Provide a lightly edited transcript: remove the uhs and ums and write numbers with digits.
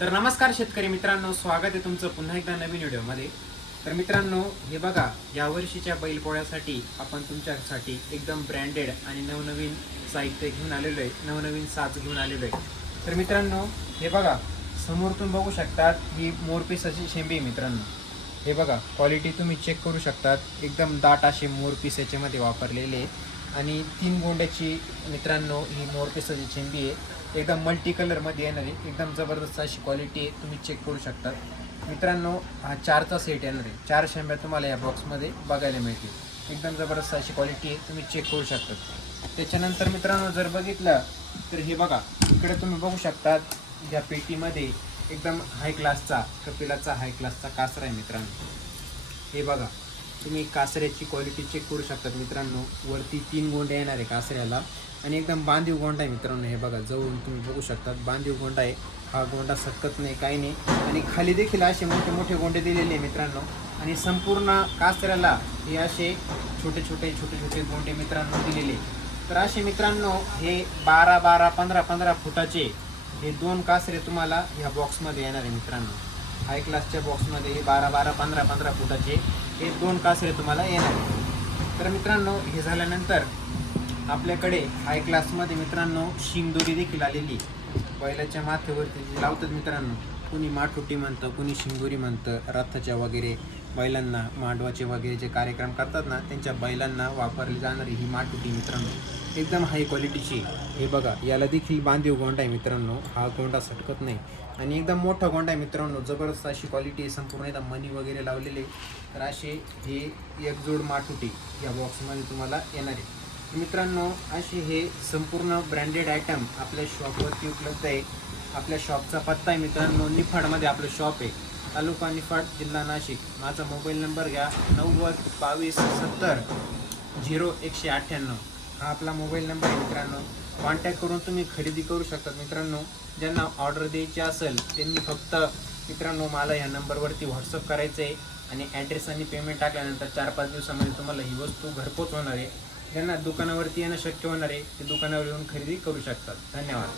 तर नमस्कार शेतकरी मित्रांनो, स्वागत आहे तुमचं पुन्हा एकदा नवीन व्हिडिओमध्ये. तर मित्रांनो, हे बघा, या वर्षीच्या बैलपोळ्यासाठी आपण तुमच्यासाठी एकदम ब्रँडेड आणि नवनवीन साहित्य घेऊन आलेलो आहे, नवनवीन साज घेऊन आलेलो आहे. तर मित्रांनो, हे बघा, समोरतून बघू शकतात, ही मोरपिसाची शेंबी आहे मित्रांनो. हे बघा, क्वालिटी तुम्ही चेक करू शकतात, एकदम दाट असे मोरपीस याच्यामध्ये वापरलेले आहे आणि 3 गोंड्याची मित्रांनो ही मोरपिसाची शेंबी आहे. एकदम मल्टी कलरमध्ये येणार आहे, एकदम जबरदस्त अशी क्वालिटी आहे, तुम्ही चेक करू शकता मित्रांनो. हा 4चा सेट येणार आहे, 4 शेंब्या तुम्हाला या बॉक्समध्ये बघायला मिळतील. एकदम जबरदस्त अशी क्वालिटी आहे, तुम्ही चेक करू शकता. त्याच्यानंतर मित्रांनो जर बघितलं तर हे बघा, इकडे तुम्ही बघू शकतात, या पेटीमध्ये एकदम हाय क्लासचा कपिलाचा हाय क्लासचा कासरा आहे मित्रांनो. हे बघा, तुम्ही कासऱ्याची क्वालिटी चेक करू शकतात मित्रांनो. वरती 3 गोंडे येणार आहे कासऱ्याला आणि एकदम बांधीव गोंडा आहे मित्रांनो. हे बघा, जवळून तुम्ही बघू शकतात, बांधीव गोंडा आहे हा. गोंडा सटकत नाही, काही नाही. आणि खाली देखील असे मोठे मोठे गोंडे दिलेले आहे मित्रांनो. आणि संपूर्ण कासऱ्याला हे असे छोटे छोटे गोंडे मित्रांनो दिलेले. तर असे मित्रांनो हे 12 15 फुटाचे हे 2 कासरे तुम्हाला ह्या बॉक्समध्ये येणार आहे मित्रांनो. हाय क्लासच्या बॉक्समध्ये हे 12 15 फुटाचे हे 2 कासरे तुम्हाला येणार आहे. तर मित्रांनो, हे झाल्यानंतर आपल्याकडे हाय क्लासमध्ये मित्रांनो शिंगदोरी देखील आलेली. बैलाच्या माथ्यावरती जे लावतात मित्रांनो, कुणी माठोटी म्हणतं, कुणी शिंगोरी म्हणतं. रथाच्या वगैरे बैलांना, मांडवाचे वगैरे जे कार्यक्रम करतात ना, त्यांच्या बैलांना वापरली जाणारी ही माठोटी मित्रांनो एकदम हाय क्वालिटीची. हे बघा, याला देखील बांधीव गोंडा आहे मित्रांनो. हा गोंडा सटकत नाही आणि एकदम मोठा गोंडा आहे मित्रांनो. जबरदस्त अशी क्वालिटी आहे, संपूर्ण एकदम मणी वगैरे लावलेले. तर असे हे एक जोड माठोटी या बॉक्समध्ये तुम्हाला येणार आहे मित्रांनो. असे हे संपूर्ण ब्रँडेड आयटम आपल्या शॉपवरती उपलब्ध आहे. आपल्या शॉपचा पत्ता आहे मित्रांनो, निफाडमध्ये आपलं शॉप आहे, तालुका निफाड, जिल्हा नाशिक. माझा मोबाईल नंबर घ्या, 90 22 70 0198. हा आपला मोबाईल नंबर आहे मित्रांनो. कॉन्टॅक्ट करून तुम्ही खरेदी करू शकता मित्रांनो. ज्यांना ऑर्डर द्यायची असेल त्यांनी फक्त मित्रांनो मला ह्या नंबरवरती व्हॉट्सअप करायचं आहे आणि ॲड्रेस आणि पेमेंट टाकल्यानंतर 4-5 दिवसामध्ये तुम्हाला ही वस्तू घरपोच होणार आहे. ज्यांना दुकानावरती येणं शक्य होणार आहे ते दुकानावर येऊन खरेदी करू शकतात. धन्यवाद.